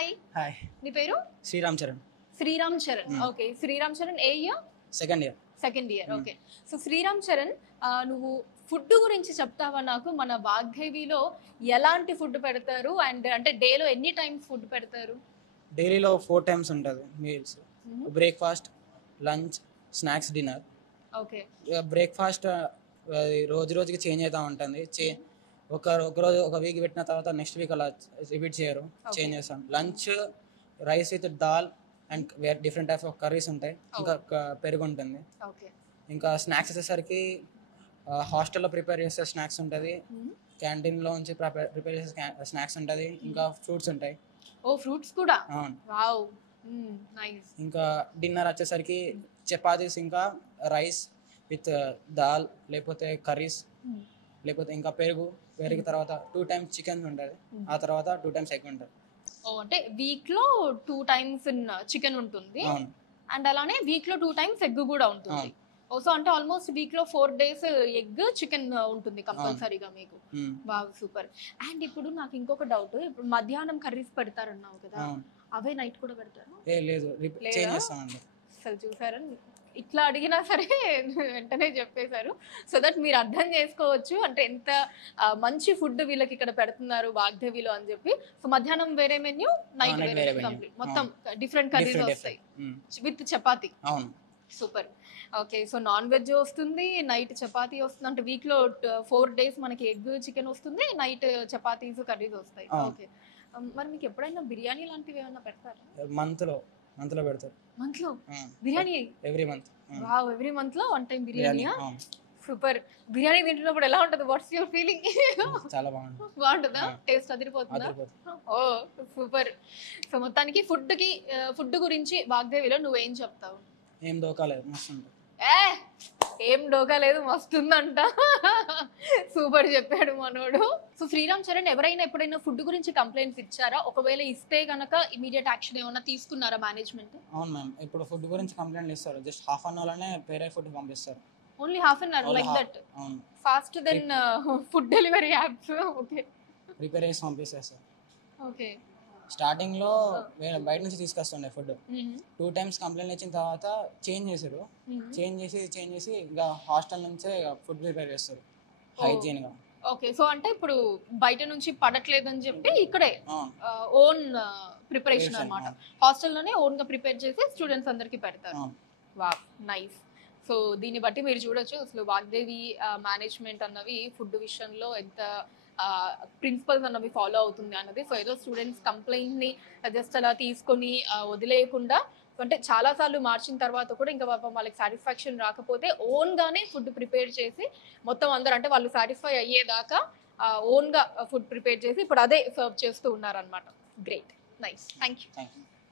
Hi. Hi. నీ పేరు? Sriram Charan. Sriram Charan. Okay. Sriram Charan ఏ year? Second year. Second year. Okay. So Sriram Charan, నువ్వు ఫుడ్ గురించి చెప్తావా నాకు? మన వాగ్దేవిలో ఎలాంటి ఫుడ్ పెడతారు అండ్ అంటే డేలో ఎన్ని టైమ్స్ ఫుడ్ పెడతారు? డైలీలో 4 టైమ్స్ ఉంటుంది meals. Breakfast, lunch, snacks, dinner. Okay. Breakfast రోజు రోజుకి చేంజ్ అవుతూ ఉంటుంది. ఒక రోజు ఒక వీక్ పెట్టిన తర్వాత నెక్స్ట్ వీక్ అలా రిపీట్ చేయరు, చేంజ్ చేస్తాం. Lunch rice with dal and different types of curries ఉంటాయి, ఇంకా పెరుగు ఉంటుంది. ఇంకా స్నాక్స్ వచ్చేసరికి హాస్టల్లో ప్రిపేర్ చేసే స్నాక్స్ ఉంటుంది, క్యాంటీన్లో నుంచి ప్రిపేర్ చేసే స్నాక్స్ ఉంటుంది, ఇంకా ఫ్రూట్స్ ఉంటాయి. ఓ ఫ్రూట్స్ కూడా. అవును. Wow, nice. ఇంకా డిన్నర్ వచ్చేసరికి చపాతీస్, ఇంకా రైస్ విత్ దాల్, లేకపోతే కర్రీస్, లేకపోతే ఇంకా పెరుగు తర్వాత 2 టైమ్స్ చికెన్ ఉంటుంది, ఆ తర్వాత 2 టైమ్స్ ఎగ్ ఉంటుంది. ఓ అంటే వీక్ లో 2 టైమ్స్ చికెన్ ఉంటుంది అండ్ అలానే వీక్ లో 2 టైమ్స్ ఎగ్ కూడా ఉంటుంది. సో అంటే ఆల్మోస్ట్ వీక్ లో 4 days ఎగ్ చికెన్ ఉంటుంది కంపల్సరీగా మీకు. Wow, super. అండ్ ఇప్పుడు నాకు ఇంకొక డౌట్, ఇప్పుడు మధ్యాహ్నం కర్రీస్ పెడతారన్నావు కదా, అవే నైట్ కూడా పెడతారు? లేదు, చేంజ్ చేస్తామండి. అసలు చూసారా, ఇట్లా అడిగినా సరే వెంటనే చెప్పేశారు. సో దట్ మీరు అర్థం చేసుకోవచ్చు అంటే ఎంత మంచి ఫుడ్ వీళ్ళకి ఇక్కడ పెడుతున్నారు వాగ్దేవిలో అని చెప్పి. సో మధ్యాహ్నం వేరే మెన్యూ, నైట్ వేరే, కంప్లీట్ మొత్తం డిఫరెంట్ కర్రీస్ వస్తాయి with chapati. Super. Okay. So non veg వస్తుంది, నైట్ చపాతీ వస్తుంది, అంటే వీక్ లో 4 days మనకి ఎగ్ చికెన్ వస్తుంది, నైట్ చపాతీస్ కర్రీస్ వస్తాయి. ఓకే. మరి మీకు ఎప్పుడైనా బిర్యానీ లాంటివి ఏమైనా పెడతారా? మంత్ లో పెడతారు. మంత్ లో biryani? Every month. Wow, every month లో 1 time బిర్యానీ. సూపర్. బిర్యానీ తింటున్నప్పుడు ఎలా ఉంటుంది? What's your feeling? చాలా బాగుంటుంది. బాగుంటుందా? టేస్ట్ అదిరిపోతుందా? ఓ సూపర్. సో మొత్తానికి ఫుడ్ గురించి వాగ్దేవిలో నువ్వేం చెప్తావు? ఏం డోకాలేదు, మస్తు ఉంటుంది. ఏం డోకాలేదు, మస్తుందంట. సూపర్ చెప్పాడు మనోడు. సో శ్రీరామ్ చరణ్, ఎవరైనా ఎప్పుడైనా ఫుడ్ గురించి కంప్లైంట్స్ ఇచ్చారా? ఒకవేళ ఇస్తే గనక ఇమీడియట్ యాక్షన్ ఏమైనా తీసుకున్నారా మేనేజ్మెంట్? అవును మ్యామ్, ఇప్పుడు ఫుడ్ గురించి కంప్లైంట్ ఇస్తారు, జస్ట్ హాఫ్ అన్ అవర్ లోనే వేరే ఫుడ్ పంపిస్తారు. Only half an hour, like that? Fast then food delivery apps. Okay. Prepare చేసి పంపిస్తారు సార్. ఓకే. స్టార్టింగ్ లో బయట నుంచి తీసుకొస్తుండే ఫుడ్, 2 times కంప్లైంట్ ఇచ్చిన తర్వాత చేంజ్ చేశారు. చేంజ్ చేసి ఇంకా హాస్టల్ నుంచే ఫుడ్ ప్రిపేర్ చేస్తారు హైజీన్ గా. ఓకే. సో అంటే ఇప్పుడు బయట నుంచి పడట్లేదు అని చెప్పి ఇక్కడే ఓన్ ప్రిపరేషన్ అన్నమాట, హాస్టల్లోనే ఓన్ గా ప్రిపేర్ చేసి స్టూడెంట్స్ అందరికి పెడతారు. Wow, nice. సో దీన్ని బట్టి మీరు చూడొచ్చు అసలు వాగ్దేవి మేనేజ్మెంట్ అన్నవి ఫుడ్ విషయంలో ఎంత ప్రిన్సిపల్స్ అన్నవి ఫాలో అవుతుంది అన్నది. సో ఏదో స్టూడెంట్స్ కంప్లైంట్ ని జస్ట్ అలా తీసుకొని వదిలేయకుండా, అంటే చాలా సార్లు మార్చిన తర్వాత కూడా ఇంకా వాళ్ళకి సాటిస్ఫాక్షన్ రాకపోతే ఓన్ గానే ఫుడ్ ప్రిపేర్ చేసి మొత్తం అందరూ అంటే వాళ్ళు సాటిస్ఫై అయ్యేదాకా ఓన్ గా ఫుడ్ ప్రిపేర్ చేసి ఇప్పుడు అదే సర్వ్ చేస్తూ ఉన్నారనమాట. Great, nice, thank you.